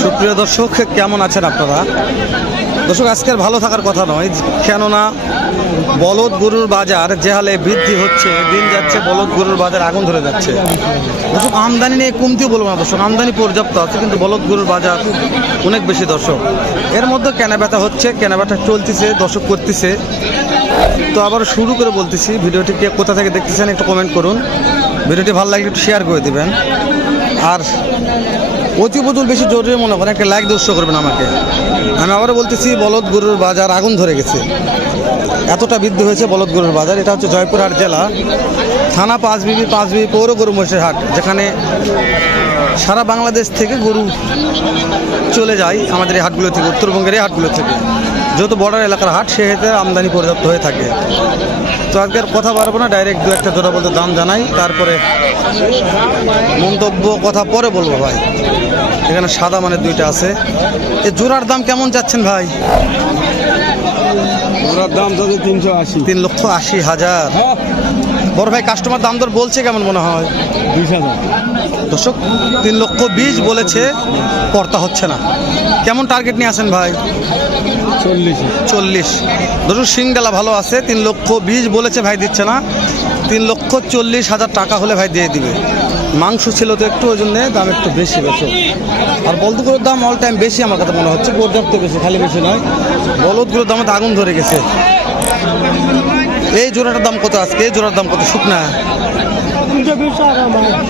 সুপ্রিয় দর্শক, কেমন আছেন আপনারা? দর্শক আজকের ভালো থাকার কথা নয়, কেননা বলদ গরুর বাজার যে হালে বৃদ্ধি হচ্ছে, দিন যাচ্ছে, বলদ গরুর বাজার আগুন ধরে যাচ্ছে। দর্শক, আমদানি নিয়ে কমতিও বলব না, দর্শক, আমদানি পর্যাপ্ত আছে, কিন্তু বলদ গরুর বাজার অনেক বেশি দর্শক। এর মধ্যে কেনাবেচা হচ্ছে কেনাবেচা চলতেছে, দর্শক করতেছে। তো আবার শুরু করে বলতেছি, ভিডিওটি কে কোথা থেকে দেখতেছেন একটু কমেন্ট করুন। ভিডিওটি ভালো লাগলে একটু শেয়ার করে দেবেন। আর অতি বদল বেশি জরুরি মনে করেন, একটা লাইক দর্শ করবেন আমাকে। আমি আবারও বলতেছি বলদ গরুর বাজার আগুন ধরে গেছে। এতটা বৃদ্ধি হয়েছে বলদ গরুর বাজার। এটা হচ্ছে জয়পুরহাট জেলা। থানা পাঁচবিবি পাঁচবিবি পৌর গরু মহিষের হাট, যেখানে সারা বাংলাদেশ থেকে গরু চলে যায় আমাদের এই হাটগুলো থেকে, উত্তরবঙ্গের এই হাটগুলো থেকে। যেহেতু বর্ডার এলাকার হাট সেক্ষেত্রে আমদানি পর্যাপ্ত হয়ে থাকে। তো আজকে আর কথা পারব না ডাইরেক্ট দু একটা জোড়া বলতে দাম জানাই, তারপরে মন্তব্য, কথা পরে বলব ভাই। এখানে সাদা মানে দুইটা আছে। এই জোড়ার দাম কেমন যাচ্ছেন ভাই? জোড়ার দাম যাচ্ছে তিনশো আশি। তিন লক্ষ আশি হাজার। বড় ভাই কাস্টমার দাম দর বলছে কেমন মনে হয়? বিশ হাজার। দর্শক তিন লক্ষ বিশ বলেছে কর্তা হচ্ছে না। কেমন টার্গেট নিয়ে আসেন ভাই? চল্লিশ। চল্লিশ। ধরুন সিংডালা ভালো আছে তিন লক্ষ বিশ বলেছে ভাই দিচ্ছে না। তিন লক্ষ চল্লিশ হাজার টাকা হলে ভাই দিয়ে দিবে। মাংস ছিল তো একটু ওই জন্যে দাম একটু বেশি বেশি। আর বলদগুলোর দাম অল টাইম বেশি আমার কাছে মনে হচ্ছে পর্যাপ্ত বেশি খালি বেশি নয়। বলদগুলোর দামে তো আগুন ধরে গেছে। এই জোড়াটার দাম কত আজকে? এই জোড়ার দাম কত? শুকনা?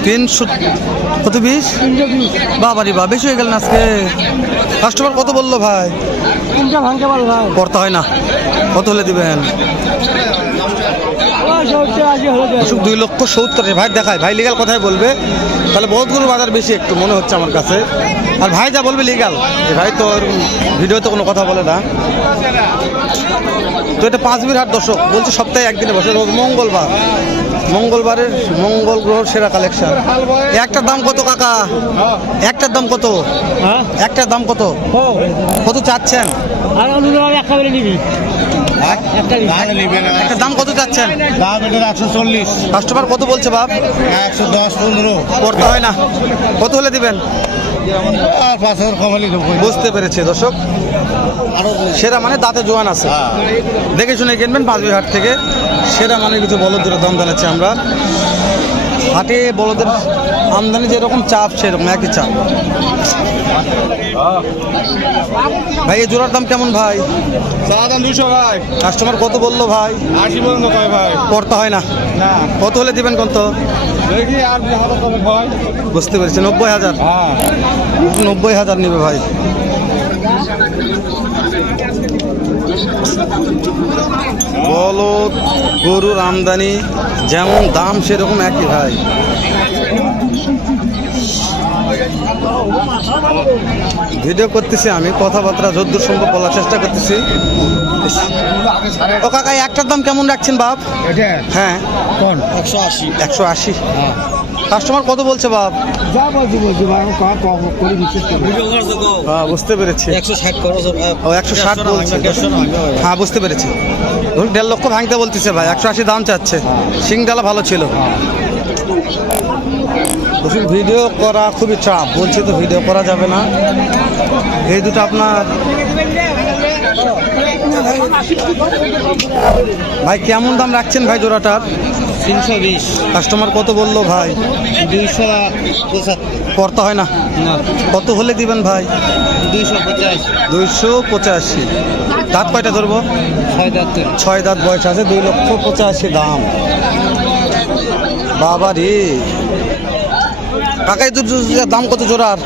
তিনশো কত বিশ? বিশ বাবারি বা বেশি হয়ে গেল না আজকে? কাস্টমার কত বলল ভাই? করতে হয় না। কত হলে দিবেন? অসুখ দুই লক্ষ সত্তর ভাই দেখায় ভাই লিগাল কথাই বলবে। তাহলে বহুতগুলো বাজার বেশি একটু মনে হচ্ছে আমার কাছে। আর ভাই যা বলবে লিগাল ভাই তো ভিডিওতে কোনো কথা বলে না। তো এটা পাঁচ বির হাট দর্শক বলছে সপ্তাহে একদিনে বসে। রোজ মঙ্গলবার। মঙ্গলবারের মঙ্গল গ্রহ সেরা কালেকশন একটার দাম কত কাকা? একটার দাম কত? হ্যাঁ? একটার দাম কত? ও কত চাচ্ছেন? আর একটা দাম কত চাচ্ছেন? দাম একশো চল্লিশ। কাস্টমার কত বলছে বাপ একশো দশ পনেরো। করতে হয় না। কত হলে দিবেন? বুঝতে পেরেছে দর্শক। সেরা মানে দাঁতে জোয়ান আছে। দেখে শুনে কিনবেন পাঁচবি হাট থেকে। সেরা মানে কিছু বলদের দাম জানাচ্ছি আমরা। হাটে বলদের আমদানি যেরকম চাপ সেরকম একই চাপ। ভাই। এই জোড়ার দাম কেমন ভাই? চা দাম দুশো ভাই। কাস্টমার কত বলল ভাই? আশি পর্যন্ত কয় ভাই? করতে হয় না। কত হলে দিবেন কত? দেখি আর বুঝতে পেরেছি নব্বই হাজার। হ্যাঁ। নব্বই হাজার নেবে ভাই। বলদ গরুর আমদানি যেমন দাম সেরকম একই ভাই। ভিডিও করতেছি আমি কথাবার্তা যদ্দূর সম্ভব বলার চেষ্টা করতেছি। ও কাকা একটার দাম কেমন রাখছেন বাপ? হ্যাঁ। একশো আশি। একশো আশি? কাস্টমার কত বলছে বাপ? যা বলছি বলছি হ্যাঁ বুঝতে পেরেছি। একশো ষাট ও একশো ষাট বলছে। হ্যাঁ বুঝতে পেরেছি। ধরুন দেড় লক্ষ ভাঙতে বলতেছে ভাই একশো আশি দাম চাচ্ছে। সিংডালা ভালো ছিল। বলছি ভিডিও করা খুবই চাপ। বলছে তো ভিডিও করা যাবে না। এই দুটো আপনার ভাই কেমন দাম রাখছেন ভাই জোড়াটার তিনশো বিশ। কাস্টমার কত বলল ভাই? দুইশো করতে হয় না? কত হলে দিবেন ভাই? দুইশো পঁচাশি। দাঁত কয়টা ধরবো? ছয় দাঁতের ছয় দাঁত বয়স আছে দুই লক্ষ পঁচাশি দাম। বাবা রে কাকাই দুধ দাম কত জোড়ার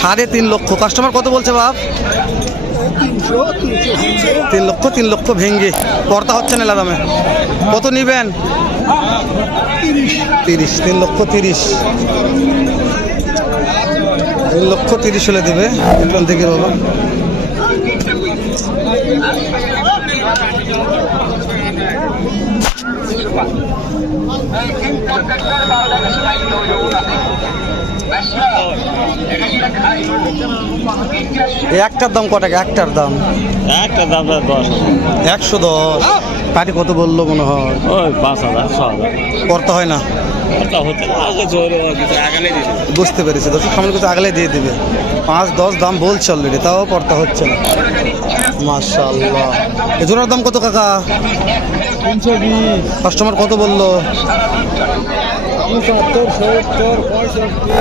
সাড়ে তিন লক্ষ। কাস্টমার কত বলছে বাপ? তিন লক্ষ তিন লক্ষ ভেঙ্গে। পর্তা হচ্ছে না দামে। কত নিবেন? তিরিশ। তিন লক্ষ তিরিশ। তিন লক্ষ তিরিশ হলে দেবে। একটু থেকে বাবা। এই একটার দাম কত টাকা একটার দাম। একটা দাম দশ একশো দশ। পাটি কত বলল মনে হয়? ওই পাঁচ হাজার ছ হাজার। করতে হয় না? বুঝতে পেরেছি। দর্শক সামনে কিছু আগলে দিয়ে দিবে। পাঁচ দশ দাম বলছে অলরেডি তাও করতে হচ্ছে না। মাশাল্লাহ এ জোড়ার দাম কত কাকা? কাস্টমার কত বলল?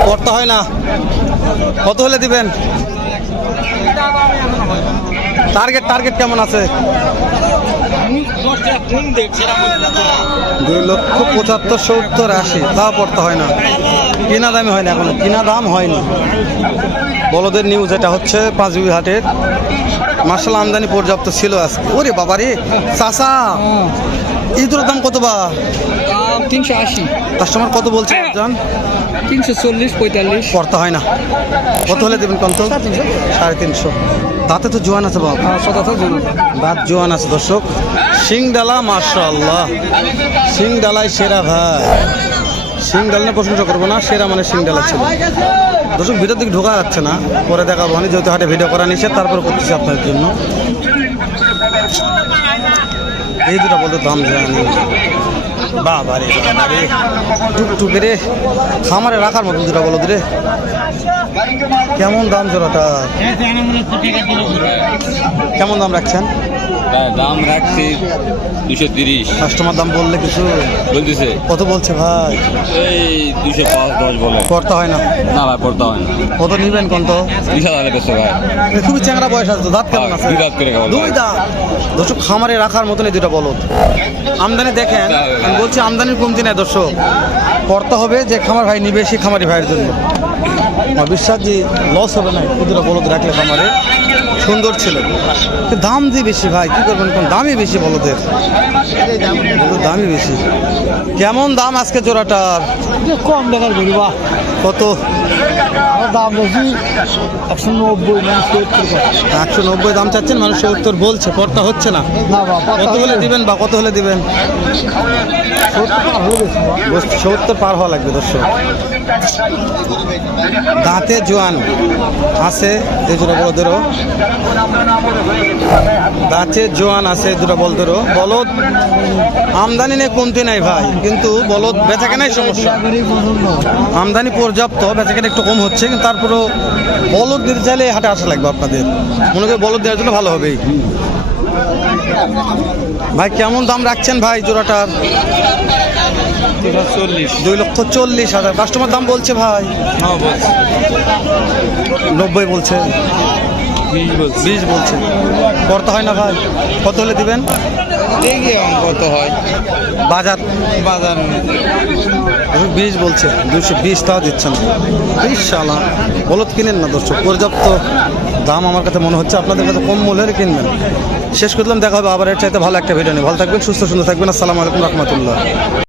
করতে হয় না। কত হলে দিবেন? টার্গেট টার্গেট কেমন আছে? দুই লক্ষ পঁচাত্তর সত্তর আশি। তাও পড়তে হয় না। কিনা দামে হয় না এখনও। কিনা দাম হয়নি। বলদের নিউজ এটা হচ্ছে পাঁচবি হাটের। মার্শাল আমদানি পর্যাপ্ত ছিল আজকে। ওরে বাবা রে চাষা ইঁদুরের দাম কত বা? তিনশো আশি। কাস্টমার কত বলছে জান? তিনশো চল্লিশ পঁয়তাল্লিশ। করতে হয় না। কত হলে দেবেন কত সাড়ে তিনশো। তাতে তো জোয়ান আছে বাবা। জন দাঁত জোয়ান আছে দর্শক। সিংডালা মাশাল্লাহ সিংডালাই সেরা ভাই। সিংডাল নিয়ে প্রশংসা করব না, সেরা মানে সিংডালা ছিল দর্শক, ভিতর দিকে ঢোকা যাচ্ছে না, পরে দেখাবো আমি, যেহেতু হাটে ভিডিও করা নিষেধ, তারপর করতেছি আপনার জন্য। এই দুটা বলতে দাম জানি। বাবা রে রে। টুকটুকে রে, খামারে রাখার মতো দুটা বলো রে। কেমন দাম জোড়াটা? কেমন দাম রাখছেন? দাম রাখছি দুশো তিরিশ। কাস্টমার দাম বললে কিছু বলতেছে। কত বলছে ভাই? এই দুশো পাঁচ দশ বলে। করতে হয় না? না ভাই পড়তে হয় না। কত নিবেন কোন তো? বিশ হাজার বেশি ভাই। খুবই চ্যাংরা বয়স আছে দাঁত কেমন আছে? দুই দাঁত করে দুই দাঁত। দর্শক খামারে রাখার মতন এই দুটা বলো আমদানি দেখেন আমি বলছি আমদানির কমতি নেই দর্শক। করতে হবে যে খামার ভাই নিবে সেই খামারি ভাইয়ের জন্য। আমার বিশ্বাস যে লস হবে না দুটা বলদ রাখলে খামারে। সুন্দর ছিল। দাম দিয়ে বেশি ভাই কি করবেন কোন দামই বেশি বলদের দামই বেশি। কেমন দাম আজকে জোড়াটার কম দেখার গরু বাহ। কত? দাম বেশি একশো নব্বই একশো নব্বই দাম চাচ্ছেন মানুষ সত্তর বলছে হচ্ছে না। কত হলে দিবেন বা কত হলে দিবেন? সত্তর পার হওয়া লাগবে দর্শক। দাঁতে জোয়ান আছে এই দুটো বলদেরও দাঁতে জোয়ান আছে দুটো বলদেরও বলদ আমদানি নিয়ে কমতি নাই ভাই। কিন্তু বলদ বেচা কেনাই সমস্যা। আমদানি পর্যাপ্ত বেচা কেনা একটু কম হচ্ছে কিন্তু তারপরেও বলদ দিতে চাইলে হাটে আসা লাগবে আপনাদের। মনে করি বলদ দেওয়ার জন্য ভালো হবেই ভাই কেমন দাম রাখছেন ভাই জোড়াটার? দুই লক্ষ চল্লিশ হাজার। কাস্টমার দাম বলছে ভাই? হ্যাঁ নব্বই বলছে। বিশ বলছি। বিশ বলছে। করতে হয় না ভাই? কত হলে দিবেন? দেখি কত হয়। বাজার? বাজার বিশ বলছে। দুশো বিশ তাও দিচ্ছেন। বিশ সালা বলত কিনেন না দর্শক পর্যাপ্ত দাম আমার কাছে মনে হচ্ছে। আপনাদের কাছে কম মূল্যের কিনবেন। শেষ করলাম দেখা হবে আবার এর চাইতে ভালো একটা ভিডিও নিয়ে। ভালো থাকবেন সুস্থ সুন্দর থাকবেন। আসসালামু আলাইকুম রহমতুল্লাহ।